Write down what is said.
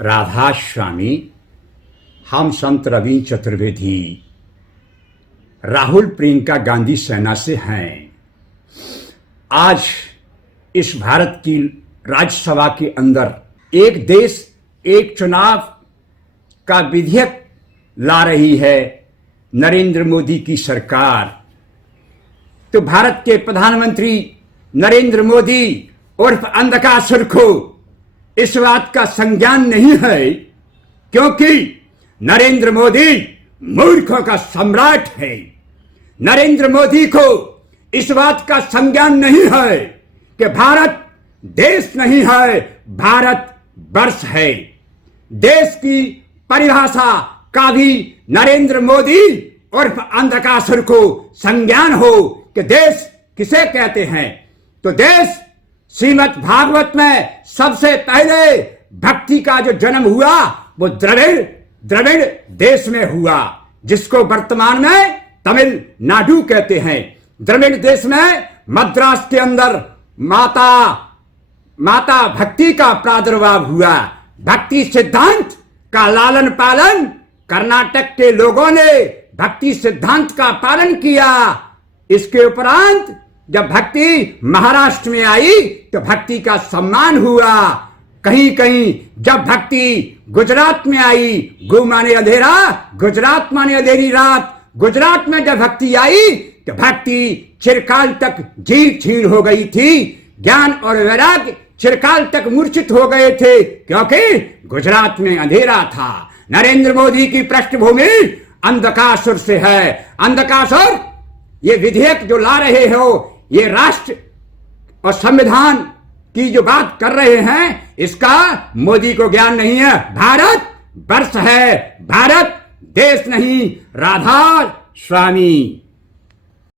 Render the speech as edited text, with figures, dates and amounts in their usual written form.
राधा स्वामी, हम संत रवि चतुर्वेदी राहुल प्रियंका गांधी सेना से हैं। आज इस भारत की राज्यसभा के अंदर एक देश एक चुनाव का विधेयक ला रही है नरेंद्र मोदी की सरकार। तो भारत के प्रधानमंत्री नरेंद्र मोदी उर्फ अंधकासुर को इस बात का संज्ञान नहीं है, क्योंकि नरेंद्र मोदी मूर्खों का सम्राट है। नरेंद्र मोदी को इस बात का संज्ञान नहीं है कि भारत देश नहीं है, भारत वर्ष है। देश की परिभाषा का भी नरेंद्र मोदी उर्फ अंधकासुर को संज्ञान हो कि देश किसे कहते हैं। तो देश श्रीमद् भागवत में सबसे पहले भक्ति का जो जन्म हुआ वो द्रविड़ देश में हुआ, जिसको वर्तमान में तमिलनाडु कहते हैं। द्रविड़ देश में मद्रास के अंदर माता भक्ति का प्रादुर्भाव हुआ। भक्ति सिद्धांत का लालन पालन कर्नाटक के लोगों ने भक्ति सिद्धांत का पालन किया। इसके उपरांत जब भक्ति महाराष्ट्र में आई तो भक्ति का सम्मान हुआ। कहीं कहीं जब भक्ति गुजरात में आई, गु माने अंधेरा, गुजरात माने अंधेरी रात, गुजरात में जब भक्ति आई तो भक्ति चिरकाल तक जीर्ण छीण हो गई थी। ज्ञान और वैराग्य चिरकाल तक मूर्छित हो गए थे, क्योंकि गुजरात में अंधेरा था। नरेंद्र मोदी की पृष्ठभूमि अंधकासुर से है। अंधकासुर ये विधेयक जो ला रहे हो, ये राष्ट्र और संविधान की जो बात कर रहे हैं, इसका मोदी को ज्ञान नहीं है। भारत वर्ष है, भारत देश नहीं। राधा स्वामी।